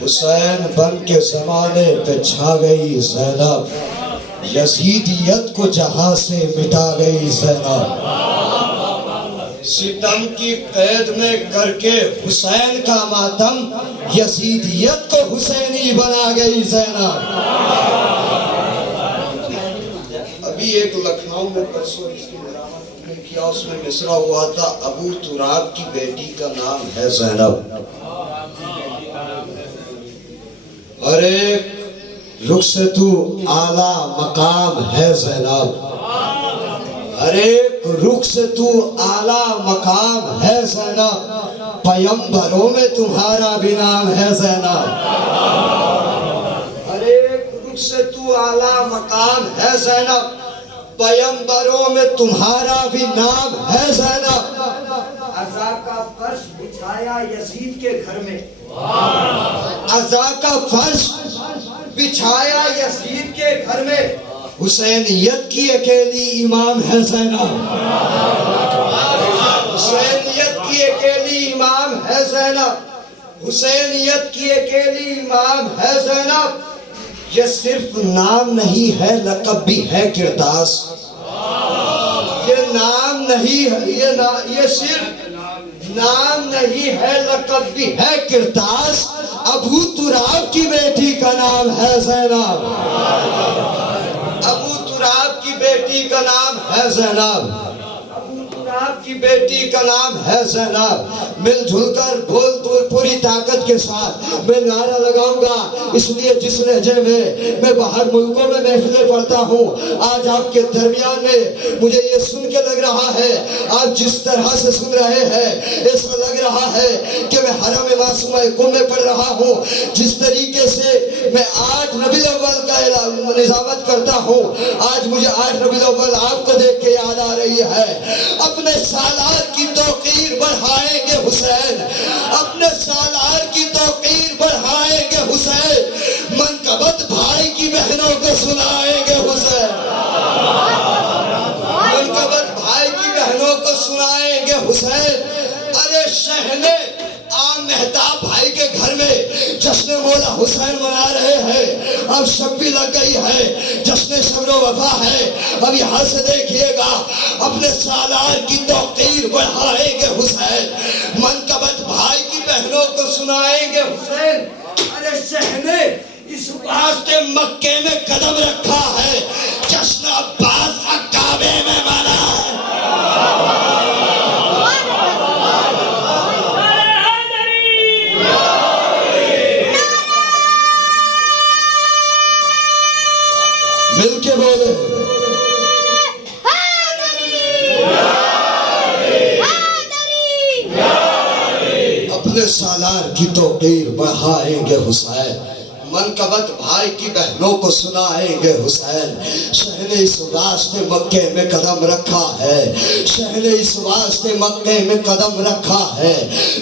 हुसैन बन के जमाने पे छा गई ज़ैनब, यजीदियत को जहां से मिटा गई ज़ैनब। सितम की कैद में करके हुसैन का मातम, यजीदियत को हुसैनी बना गई ज़ैनब। अभी एक लखनऊ में परसों इसकी मरामत किया, उसमें मिसरा हुआ था, अबू तुराब की बेटी का नाम है ज़ैनब। और एक रुख से तू आला मकाम है ज़ैनब, हर एक रुख से तू आला मकाम है ज़ैनब, पैगंबरों में तुम्हारा भी नाम है ज़ैनब। हर एक रुख से तू आला मकाम है ज़ैनब, पैगंबरों में तुम्हारा भी नाम है ज़ैनब। अज़ा का फर्श बिछाया यजीद के घर में, अज़ा का फर्श बिछाया यजीद के घर में, हुसैनियत की अकेली इमाम है ज़ैनब। हुसैनियत की अकेली इमाम है ज़ैनब, हुसैनियत की अकेली इमाम है ज़ैनब। ये सिर्फ नाम नहीं है, लक़ब भी है किरदास। ये नाम नहीं है, ये सिर्फ नाम नहीं है, लक़ब भी है किरदास। अबू तुराब की बेटी का नाम है ज़ैनब, अबू तुराब की बेटी का नाम है ज़ैनब, अबू तुराब की बेटी का नाम है ज़ैनब। मिलजुल कर बोल पूरी ताकत के साथ मैं नारा लगाऊंगा, इसलिए जिस लहजे में मैं बाहर मुल्कों में महफिलें पढ़ता हूँ, आज आपके दरमियान में मुझे ये सुन के लग रहा है, आप जिस तरह से सुन रहे हैं ऐसा लग रहा है कि मैं हरम मासूमा कुम में पढ़ रहा हूँ। जिस तरीके से मैं 8 रबीउल अव्वल का निज़ामत करता हूँ, आज मुझे 8 रबीउल अव्वल आपको देख के याद आ रही है। अपने सालार की तौक़ीर बढ़ाएंगे हुसैन, अपने सालार की तौक़ीर बढ़ाएंगे हुसैन, मनकबत भाई की बहनों को सुनाएंगे हुसैन, मनकबत भाई की बहनों को सुनाएंगे हुसैन। अरे शहने आम मेहताब भाई के घर में जश्न मौला हुसैन मना रहे हैं, अब शब भी लग गई है, जश्न शब्र वफा है। अब यहाँ से देखिएगा, अपने सालार की तौक़ीर बढ़ाएंगे हुसैन, मनकबत भाई की बहनों को सुनाएंगे हुसैन। अरे शहने इस वास्ते मक्के में कदम रखा है, जश्न अब्बास का काबे में मना है। मिलके बोले अपने सालार की तौक़ीर बढ़ाएंगे हुसैन, मनकबत भाई की बहनों को सुनाएंगे हुसैन। शहने इस वास्ते मक्के में कदम रखा है, शहने इस वास्ते मक्के में कदम रखा है,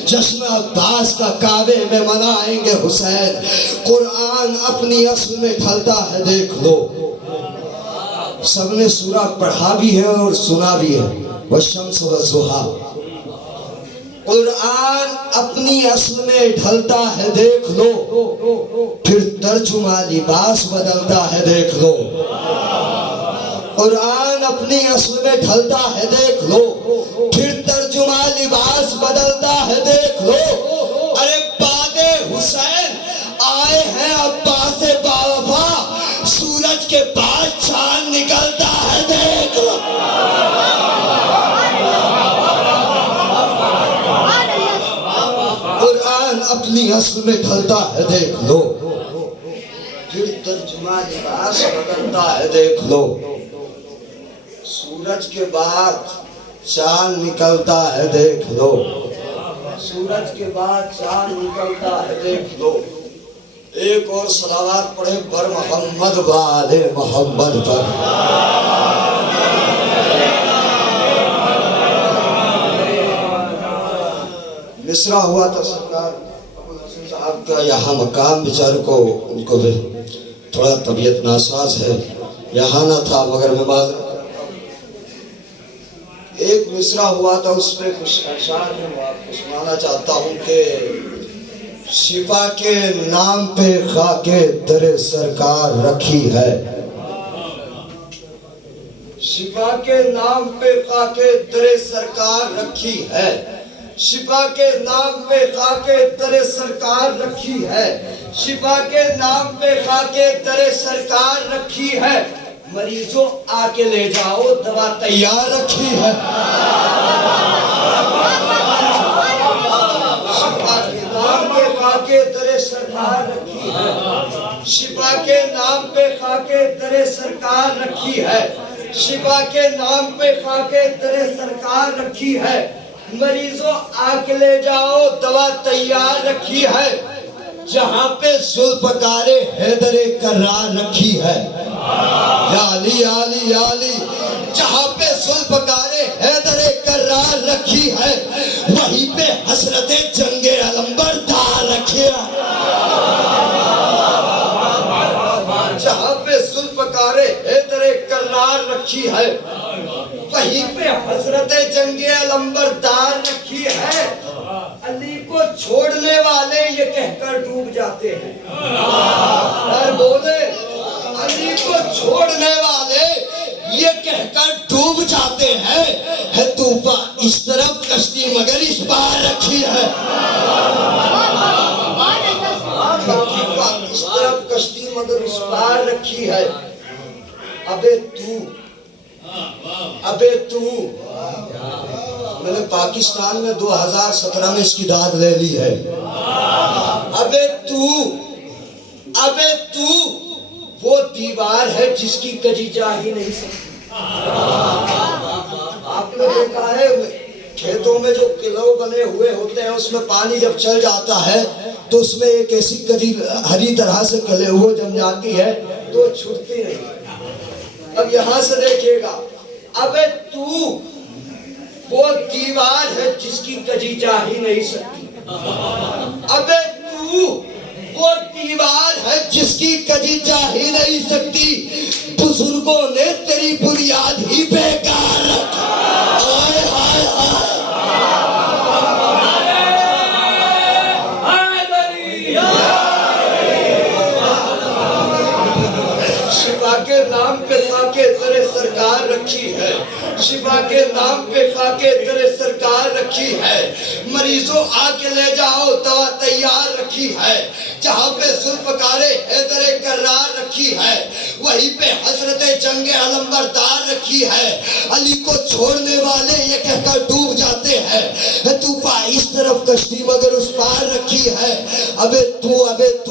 जश्न अब्बास का काबे में मनाएंगे हुसैन। कुरान अपनी असल में ढलता है, देख लो, सबने सूरा पढ़ा भी है और सुना भी है, वशम्स वज़ुहा। कुरान अपनी असल में ढलता है, देख लो, फिर तर्जुमा लिबास बदलता है, देख लो। कुरान अपनी असल में ढलता है, देख लो, फिर तर्जुमा लिबास बदलता है, देख लो। अरे बादे हुसैन आए हैं अब्बास बावफा, सूरज के बाद चांद निकलता है, देख लो। कुरान अपनी असल में ढलता है, देख लो, फिर तर्जुमा लिबास बदलता है, देख लो। सूरज के बाद चांद निकलता है, देख लो, सूरज के बाद चांद निकलता है, देख लो। एक और सलावत पढ़े बर मोहम्मद वाले मोहम्मद पर। मिसरा हुआ था सरकार साहब का, यहाँ मकाम बेचारे को, उनको भी थोड़ा तबीयत नासाज है, यहाँ ना था, मगर मैं माजरत एक मिसरा हुआ था, उस पर कुछ अशार में आपको सुनाना चाहता हूँ कि शिफा के नाम पे खाके दरे सरकार रखी है। शिफा के नाम पे खाके दरे सरकार रखी है। शिफा के नाम पे खाके दरे सरकार रखी है। शिफा के नाम पे खाके दरे सरकार रखी है। मरीजों आके ले जाओ, दवा तैयार रखी है। शिफा के नाम पे खाके दरे सरकार रखी है। शिफा के नाम पे खाके दरे सरकार रखी है। शिफा के नाम पे खाके दरे सरकार रखी है। मरीजों आके ले जाओ, दवा तैयार रखी है। जहां पे जुल्फ़कारे हैदरे करार रखी है। या अली आली आली, जहां पे जुल्फ़कारे हैदरे करार रखी है, वहीं पे हसरते जंगे अलंबरदार रखी है। जहां पे जुल्फ़कारे हैदरे करार रखी है, वहीं पे हजरत जंगे अलंबरदार रखी है। अली को छोड़ने वाले ये कहकर डूब जाते हैं। और बोले अली को छोड़ने वाले ये कहकर डूब जाते हैं। है तूफा इस तरफ कश्ती मगर इस पार रखी है। तूफा इस तरफ कश्ती मगर इस पार रखी है। अबे तू मैंने पाकिस्तान में 2017 में इसकी दाद ले ली है। अबे तू वो दीवार है जिसकी कजी जा ही नहीं सकती। आपने देखा है खेतों में जो किलो बने हुए होते हैं, उसमें पानी जब चल जाता है तो उसमें एक ऐसी कजी हरी तरह से कले हुए जम जाती है तो छूटती नहीं। अब यहां से देखिएगा, अबे तू वो दीवार है जिसकी कजी जा ही नहीं सकती। अबे तू वो दीवार है जिसकी कजी जा ही नहीं सकती। बुजुर्गों ने तेरी बुनियाद ही बेकार रखी। हाय हाय हाय, शिफा के नाम पे खाके दरे सरकार रखी है। शिफा के नाम पे खाके दरे सरकार रखी है। मरीजों आके ले जाओ, दवा तैयार रखी है। जहां पे जुल्फ़कारे हैदरे करार रखी है, वहीं पे हजरते जंगे अलंबरदार रखी है। अली को छोड़ने वाले ये कहकर डूब जाते हैं। तूफा इस तरफ कश्ती मगर उस पार रखी है। अबे तू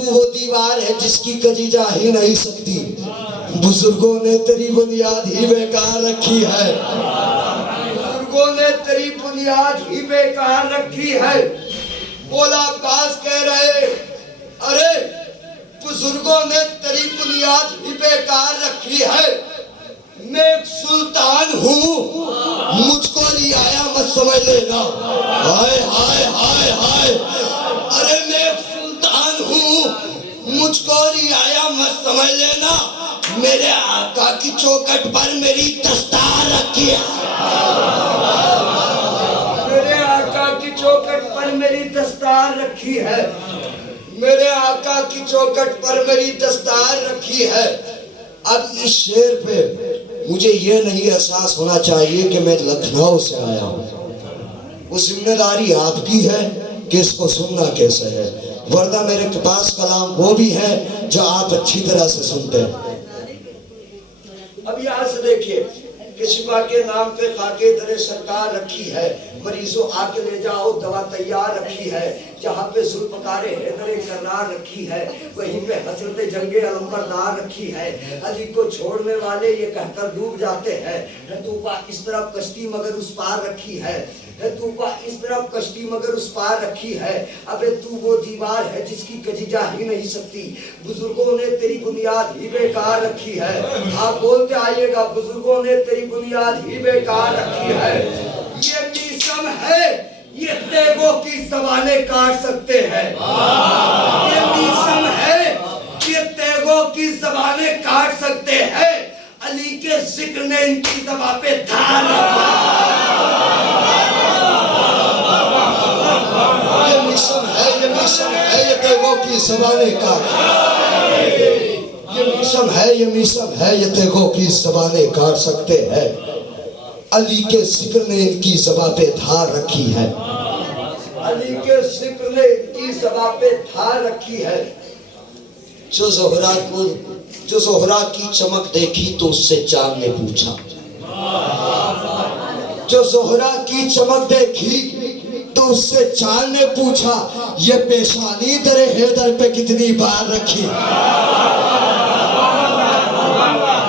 वो दीवार है जिसकी कजी जा ही नहीं सकती। बुजुर्गों ने तेरी बुनियाद ही बेकार रखी है। बुजुर्गों ने तेरी बुनियाद ही बेकार रखी है। बोला अब्बास कह रहे, अरे बुजुर्गों ने तेरी बुनियाद ही बेकार रखी है। मैं एक सुल्तान हूँ, मुझको रियाया मत समझ लेना। हाय हाय हाय हाय, अरे मैं एक सुल्तान हूँ, मुझको रियाया मत समझ लेना। मेरे आका की चौखट पर मेरी दस्तार रखी है। मेरे आका की चौखट पर मेरी दस्तार रखी है। मेरे आका की चौखट पर मेरी दस्तार रखी है। अब इस शेर पे मुझे ये नहीं एहसास होना चाहिए कि मैं लखनऊ से आया हूँ। वो जिम्मेदारी आपकी है कि इसको सुनना कैसे है, वरना मेरे पास कलाम वो भी है जो आप अच्छी तरह से सुनते हैं। अब यहाँ से देखिए कि शिफा के नाम पे खाके दरे सरकार रखी है। मरीजों आके ले जाओ, दवा तैयार रखी है। जहाँ पे जुल्फ़कारे हैदरे करार रखी है, वहीं पे हजरत जंगे अलंबरदार रखी है। अली को छोड़ने वाले ये कहकर डूब जाते हैं। तूफा इस तरफ कश्ती मगर उस पार रखी है। तूफा इस तरफ कश्ती मगर उस पार रखी है। अबे तू वो दीवार है जिसकी कजी जा ही नहीं सकती। बुजुर्गों ने तेरी बुनियाद ही बेकार रखी है। आप बोलते आइएगा, बुजुर्गों ने तेरी बुनियाद ही बेकार रखी है। ये मीसम है, ये तेगों की ज़बानें काट सकते हैं। ये मीसम है, ये तेगों की ज़बानें काट सकते हैं। अली के जिक्र ने इनकी ज़बान पे धार रखा। ये मिशन है, ये की ज़बाने काट, ये मिसम है, ये तेगों की ज़बाने काट सकते हैं। अली के जिक्र ने इनकी ज़बां पे धार रखी है, अली के जिक्र ने इनकी ज़बां पे धार रखी है। जो ज़ोहरा की चमक देखी तो उससे चांद ने पूछा, जो ज़ोहरा की चमक देखी तो उससे चांद ने पूछा, ये पेशानी तेरे हैदर पे कितनी बार रखी।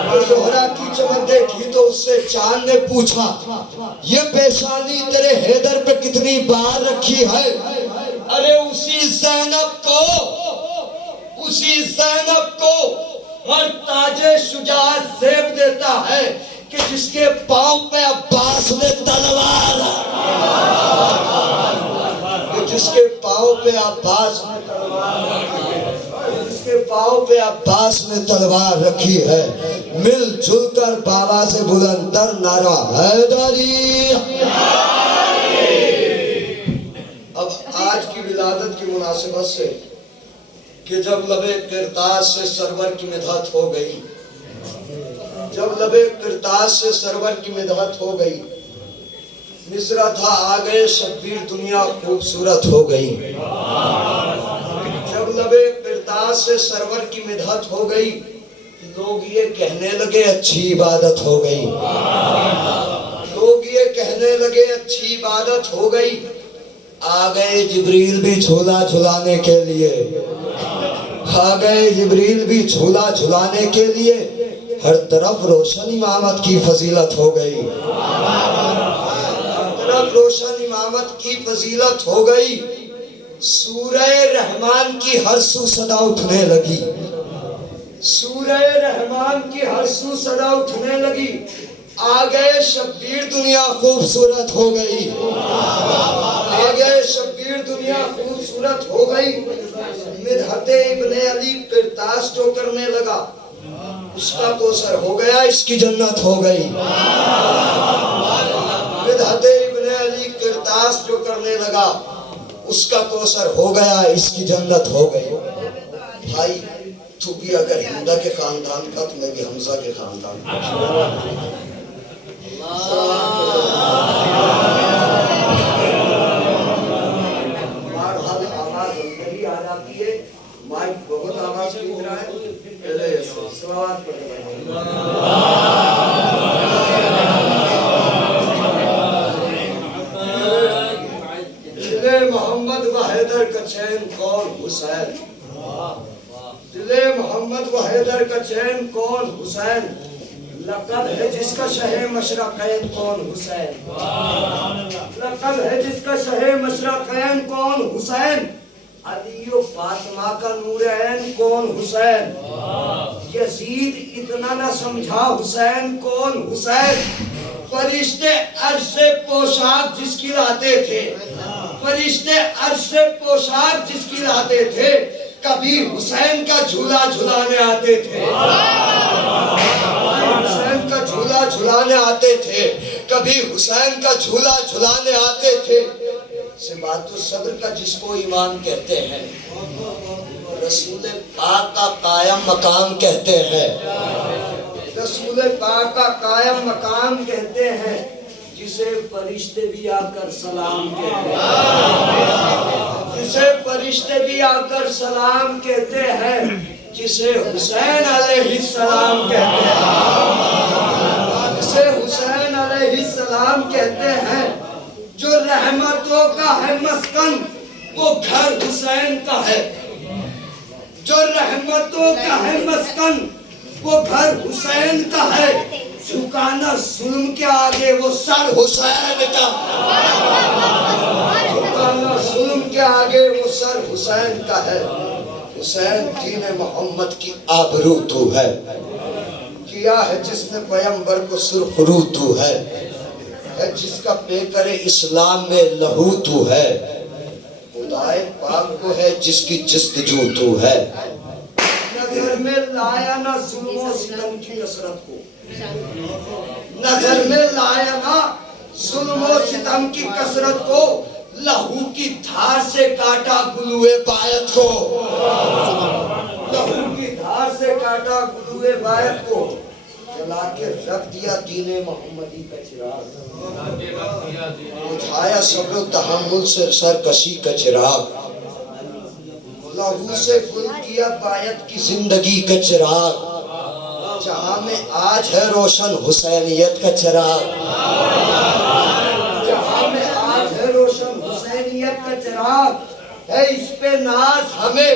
जो ज़ोहरा की चमक देखी तो उससे चांद ने पूछा, ये पेशानी तेरे हैदर पे कितनी बार रखी है। अरे उसी ज़ैनब को हर ताजे शुजाअत ज़ेब देता है कि जिसके पांव पे अब्बास ने तलवार, जिसके पांव पे अब्बास ने तलवार, जिसके पांव पे अब्बास ने तलवार रखी है। मिलजुल कर बाबा से बुलंदर नारा हैदरी। अब आज की विलादत की मुनासिबत से कि जब लबे किरताज से सरवर की मिदहत हो गई, जब लबे किरताज से सरवर की मिदहत हो गई, मिसरा था आ गए शब्बीर दुनिया खूबसूरत हो गई। जब लबे किरताज से सरवर की मिदहत हो गई, लोग ये कहने लगे अच्छी इबादत हो गई, लोग ये कहने लगे अच्छी इबादत हो गई। आ गए जिब्रील भी झूला झुलाने के लिए, आ गए जिब्रील भी झूला झुलाने के लिए। हर तरफ रोशन इमामत की फजीलत हो गई, हर तरफ रोशन इमामत की फजीलत हो गई। सूरह रहमान की हर सू सदा उठने लगी, सूरह रहमान की हर सू सदा उठने लगी। आ गए शब्बीर दुनिया खूबसूरत हो गई, आ गए शब्बीर दुनिया खूबसूरत हो गई। मिदहते इब्ने अली किरतास जो करने लगा, उसका कोसर हो गया, इसकी जन्नत हो गई। मिदहते इब्ने अली किरतास जो करने लगा, उसका कोसर हो गया, इसकी जन्नत हो गई। भाई तू भी अगर हिंदा के खानदान का, तो मैं भी हमजा के खानदान का। आवाज अंदर आ जाती है, माइक बहुत आवाज निकल रहा है। पहले सवाल दिले मोहम्मद व हैदर का चैन कौन हुसैन, दिले मोहम्मद व हैदर का चैन कौन हुसैन। लक़ब है जिसका शहे मशरक़ैन कौन हुसैन, लक़ब है जिसका शहे मशरक़ैन कौन हुसैन। अली व फातिमा का नूरैन कौन हुसैन। यजीद इतना न समझा हुसैन कौन हुसैन। फरिश्ते अर्श से पोशाक जिसकी लाते थे, फरिश्ते अर्श से पोशाक जिसकी लाते थे, कभी हुसैन का झूला झुलाने आते थे, हुसैन का झूला झुलाने आते थे, कभी हुसैन का झूला झुलाने आते थे। सिमातुल सद्र का जिसको ईमान कहते हैं, रसूल पाक का कायम मकाम कहते हैं, रसूल पाक का कायम मकाम कहते हैं, जिसे फरिश्ते भी आकर सलाम कहते हैं, जिसे फरिश्ते भी आकर सलाम कहते हैं, जिसे हुसैन अलैहिस्सलाम कहते हैं, जिसे हुसैन अलैहिस्सलाम कहते हैं। जो रहमतों का है मस्कन, वो घर हुसैन का है, जो रहमतों का है मस्कन, वो घर हुसैन का है। झुकाना जुल्म के आगे वो सर हुसैन का, झुकाना जुल्म के आगे वो सर हुसैन का है। हुसैन दीन मोहम्मद की आबरू तू है, किया है जिसने पैगंबर को सुरखरू तू है जिसका पेकरे इस्लाम में लहू तू है। खुदाए पाक को है जिसकी जिस्तजू तू है। नजर में लाया ना जुल्म सितम की कसरत को, नजर में लाया ना जुल्म सितम की कसरत को, लहू की धार से काटा गुलुए बायत को, काटा गुलूए बायत को, जला के रख दिया दीने मोहम्मदी का चिराग, बुझाया सब्र तहम्मुल से सरकशी का चिराग, लहू से गुल किया बायत की जिंदगी का चिराग, जहां में आज है रोशन हुसैनियत का चिराग, जहां में आज है रोशन हुसैनियत का चिराग, है इस पे नाज हमें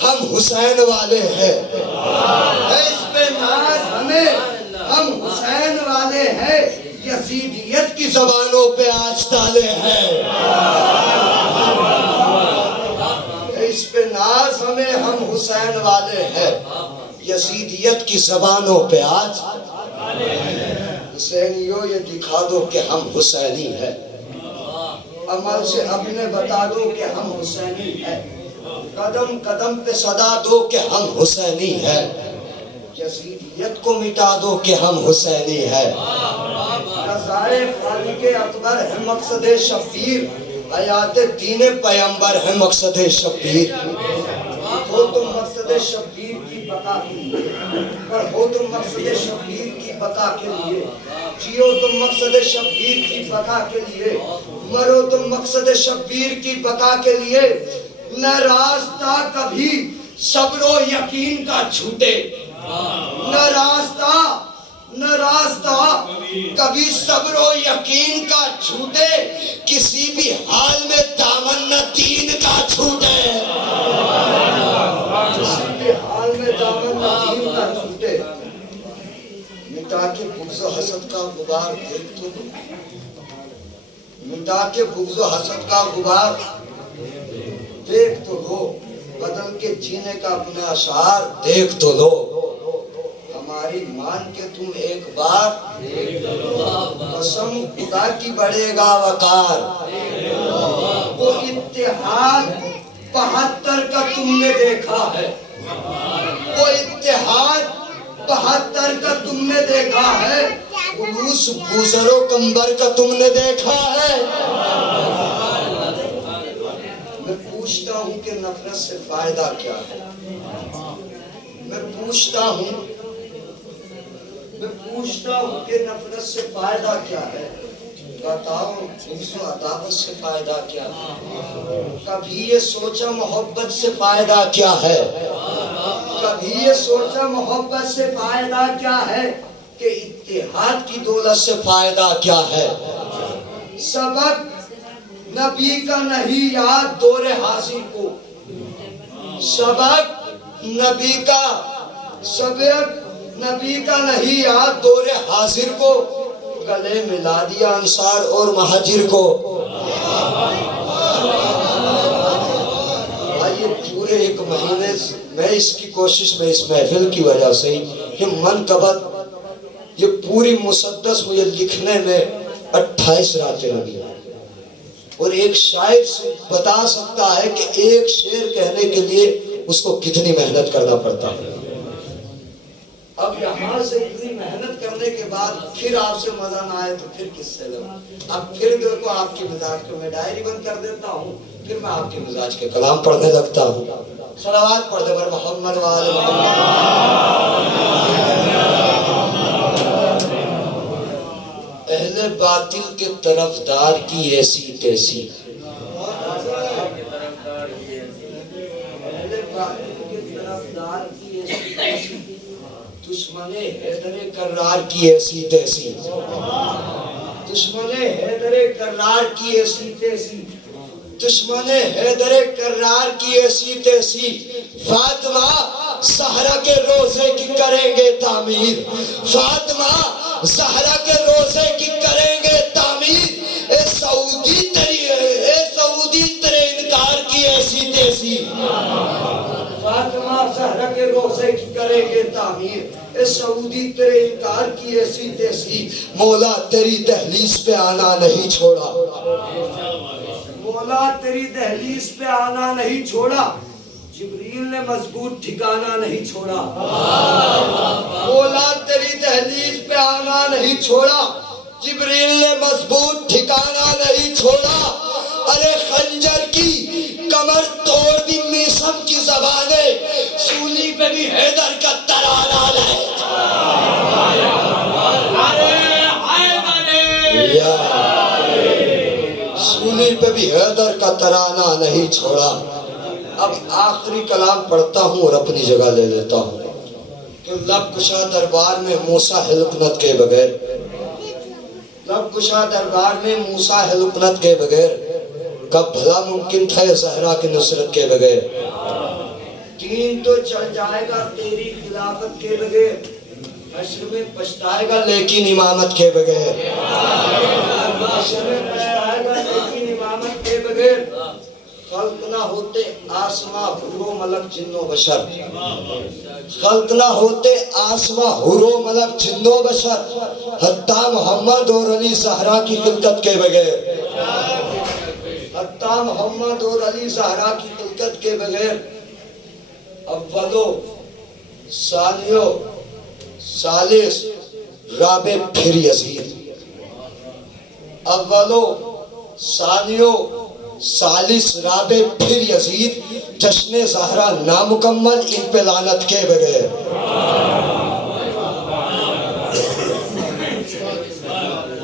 हम हुसैन वाले हैं, है इस पे नाज हमें हम हुसैन वाले हैं, यजीदियत की जबानों पे आज ताले हैं, इस पे नाज हमें हम हुसैन वाले हैं, यजीदियत की जबानों पे आज हुसैनियों ये दिखा दो कि हम हुसैनी हैं, अमल से अपने बता दो कि हम हुसैनी हैं, कदम कदम पे सदा दो कि हम हुसैनी हैं, यजीदियत को मिटा दो कि हम हुसैनी हैं, रज़ाए खालिक़े अकबर है मकसद शफीर, हयाते दीने पैगंबर है मकसद शफीर, हो तुम मकसद शफीर की बका के लिए, पर हो तुम मकसद शफीर की बका के लिए, जियो तुम मकसद शफीर की बका के लिए, मरो तुम मकसद शफीर की बका के लिए, न रास्ता कभी सब्रो यकीन का छूटे, न रास्ता कभी सब्रो यकीन का छूटे, किसी भी हाल में दामन न दीन का छूटे, किसी भी हाल में दामन न दीन का छूटे, मिटा के बुग़्ज़ व हसद का गुबार देख तो लो, मिटा के बुग़्ज़ व हसद का गुबार देख तो लो, बदल के जीने का अपना अशार देख तो लो, हमारी मान के तुम एक बार कसम खुदा की बढ़ेगा वकार, वो इत्तेहाद 72 का तुमने देखा है, वो इत्तेहाद 72 का तुमने देखा है, उलूस गुजरो कंबर का तुमने देखा है, मैं पूछता हूँ कि नफरत से फायदा क्या है, मैं पूछता हूँ कि नफरत से फायदा क्या है, बताओ मुझसे अदावत से फायदा क्या है, कभी ये सोचा मोहब्बत से फायदा क्या है, कभी ये सोचा मोहब्बत से फायदा क्या है, कि इत्तेहाद की दौलत से फायदा क्या है, सबक नबी का नहीं याद दौरे हाजिर को, सबक नबी का नहीं याद दौरे हाजिर को, गले मिला दिया अंसार और महाजिर को, आइए पूरे 1 महीने मैं इसकी कोशिश में, इस महफिल की वजह से ही मन कबत ये पूरी मुसद्दस मुझे लिखने में 28 रातें लगी, और एक शायर बता सकता है कि एक शेर कहने के लिए उसको कितनी मेहनत करना पड़ता है। अब यहाँ से इतनी मेहनत करने के बाद फिर आपसे मजा ना आए तो फिर किससे लो, अब फिर देखो आपकी मिजाज को मैं डायरी बंद कर देता हूँ, फिर मैं आपके मिजाज के कलाम पढ़ने लगता हूँ, सलावत पढ़ दे बर मोहम्मद वाले अहले बातिल के तरफदार की ऐसी तैसी, दुश्मने हैदरे कर्रार की ऐसी तैसी, दुश्मने हैदरे कर्रार की ऐसी तैसी, दुश्मने हैदरे कर्रार की ऐसी तैसी, फातिमा ज़हरा के रोजे की करेंगे तामीर, फातिमा ज़हरा के रोजे की करेंगे तामीर, ए सऊदी तेरे इनकार की ऐसी तैसी, फातिमा ज़हरा के रोजे की करेंगे तामीर, ए सऊदी तेरे इनकार की ऐसी तैसी, मौला तेरी दहलीज पे आना नहीं छोड़ा, मौला तेरी दहलीज पे आना नहीं छोड़ा, जिब्रील ने मजबूत ठिकाना नहीं छोड़ा, मौला तेरी दहलीज पे आना नहीं छोड़ा, जिब्रील ने मजबूत ठिकाना नहीं छोड़ा, अरे खंजर की कमर तोड़ दी मीसम की ज़बाने, सूली पे भी हैदर का तराना नहीं। सूली पे भी हैदर का तराना नहीं छोड़ा। अब आखिरी कलाम पढ़ता हूँ और अपनी जगह ले लेता हूँ कि लब कुशा दरबार में मूसा हिलकनत के बगैर, लब कुशा दरबार में मूसा हिलकनत के बगैर कब भला मुमकिन था ज़हरा की नुसरत के बगैर। दीन तो चल जाएगा तेरी खिलाफत के बगैर, हश्र में पछताएगा लेकिन इमामत के बगैर, हश्र में पछताएगा लेकिन इमामत के बगैर। खल्क ना होते आसमां हुरो मलक जिन्नो बशर, खल्क ना होते आसमां हुरो मलक जिन्नो बशर, हत्ता मोहम्मद और अली ज़हरा की खिलकत के बगैर, हत्ता मोहम्मद और अली ज़हरा की खिलकत के बगैर। अव्वलो सानियो सालिस राबे फिर यजीद, अव्वलो सानियो सालिस राबे फिर यजीद, जश्न ज़हरा नामुकम्मल इन पे लानत के बगैर।